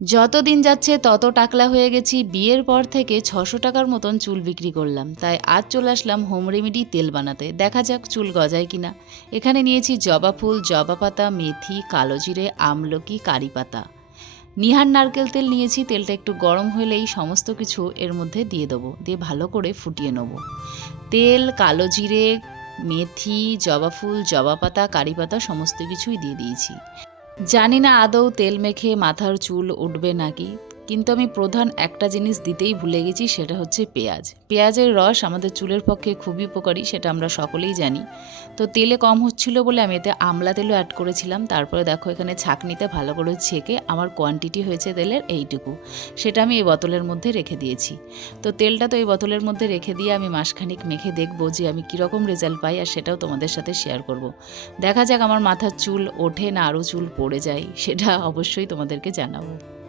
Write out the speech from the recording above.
যত দিন যাচ্ছে তত টাকলা হয়ে গেছি। বিয়ের পর থেকে ৬০০ টাকার মতন চুল বিক্রি করলাম। তাই আজ চলে আসলাম হোম রেমেডি তেল বানাতে। দেখা যাক চুল গজায় কিনা। এখানে নিয়েছি জবা ফুল, জবা পাতা, মেথি, কালো জিরে, আমলকি, কারি পাতা। নিহার নারকেল তেল নিয়েছি। তেলটা একটু গরম হলেই সমস্ত কিছু এর মধ্যে দিয়ে দেবো। দিয়ে ভালো করে ফুটিয়ে নেব। তেল, কালো জিরে, মেথি, জবা ফুল, জবা পাতা, কারি পাতা সমস্ত কিছুই দিয়ে দিয়েছি। জানি না আদৌ তেল মেখে মাথার চুল উঠবে নাকি, কিন্তু আমি প্রধান একটা জিনিস দিতেই ভুলে গেছি, সেটা হচ্ছে পেঁয়াজ। পেঁয়াজের রস আমাদের চুলের পক্ষে খুবই উপকারী, সেটা আমরা সকলেই জানি। তো তেলে কম হচ্ছিল বলে আমি এতে আমলা তেলও অ্যাড করেছিলাম। তারপরে দেখো এখানে ছাঁকনিতে ভালো করে ছেঁকে আমার কোয়ান্টিটি হয়েছে তেলের এইটুকু, সেটা আমি এই বোতলের মধ্যে রেখে দিয়েছি। তো তেলটা তো এই বোতলের মধ্যে রেখে দিয়ে আমি মাসখানিক মেখে দেখবো যে আমি কীরকম রেজাল্ট পাই, আর সেটাও তোমাদের সাথে শেয়ার করব। দেখা যাক আমার মাথার চুল ওঠে না আরও চুল পড়ে যায়, সেটা অবশ্যই তোমাদেরকে জানাবো।